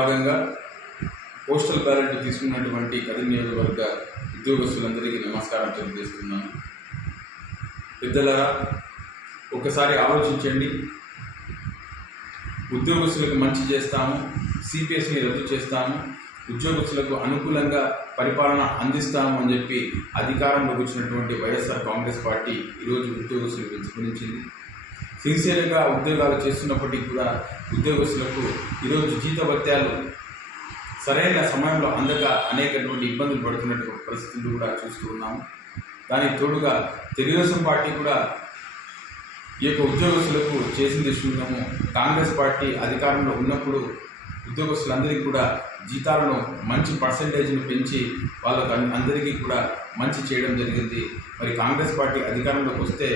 భాగంగా postal ballot తీసుకున్నటువంటి కదిరి నియోజకవర్గ ఉద్యోగస్తులందరికీ నమస్కారం తెలియజేస్తున్నాను. పెద్దలారా, ఒకసారి ఆలోచించండి. ఉద్యోగస్తులకు మంచి చేస్తాము, సిపిఎస్ని రద్దు చేస్తాము, ఉద్యోగస్తులకు అనుకూలంగా పరిపాలన అందిస్తాము అని చెప్పి అధికారంలోకి వచ్చినటువంటి వైఎస్ఆర్ కాంగ్రెస్ పార్టీ ఈరోజు ఉద్యోగస్తులకు విస్మరించింది. సిన్సియర్గా ఉద్యోగాలు చేస్తున్నప్పటికీ కూడా ఉద్యోగస్తులకు ఈరోజు జీతభత్యాలు సరైన సమయంలో అందక అనేకటువంటి ఇబ్బందులు పడుతున్నటువంటి పరిస్థితులు కూడా చూస్తూ ఉన్నాము. దానికి తోడుగా తెలుగుదేశం పార్టీ కూడా ఈ యొక్క ఉద్యోగస్తులకు చేసింది శూన్యము. కాంగ్రెస్ పార్టీ అధికారంలో ఉన్నప్పుడు ఉద్యోగస్తులందరికీ కూడా జీతాలను మంచి పర్సంటేజ్ను పెంచి వాళ్ళకు అందరికీ కూడా మంచి చేయడం జరిగింది. మరి కాంగ్రెస్ పార్టీ అధికారంలోకి వస్తే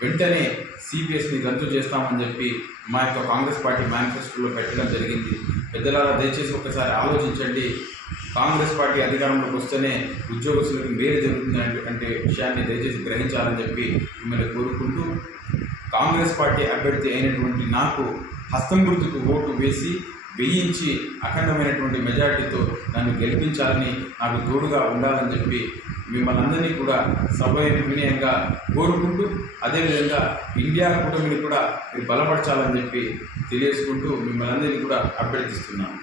వెంటనే సిపిఎస్ని రద్దు చేస్తామని చెప్పి మా యొక్క కాంగ్రెస్ పార్టీ మేనిఫెస్టోలో పెట్టడం జరిగింది. పెద్దలారా, దయచేసి ఒకసారి ఆలోచించండి. కాంగ్రెస్ పార్టీ అధికారంలోకి వస్తేనే ఉద్యోగస్తులకు మేలు జరుగుతుంది అంటే విషయాన్ని దయచేసి గ్రహించాలని చెప్పి మిమ్మల్ని కోరుకుంటూ, కాంగ్రెస్ పార్టీ అభ్యర్థి అయినటువంటి నాకు హస్తం గుర్తుకు ఓటు వేసి వేయించి అఖండమైనటువంటి మెజార్టీతో నన్ను గెలిపించాలని, నాకు తోడుగా ఉండాలని చెప్పి మిమ్మల్ని అందరినీ కూడా వినయంగా కోరుకుంటూ, అదేవిధంగా ఇండియా కూటమిని కూడా మీరు బలపరచాలని చెప్పి తెలియజేసుకుంటూ మిమ్మల్ని అందరినీ కూడా అభ్యర్థిస్తున్నాను.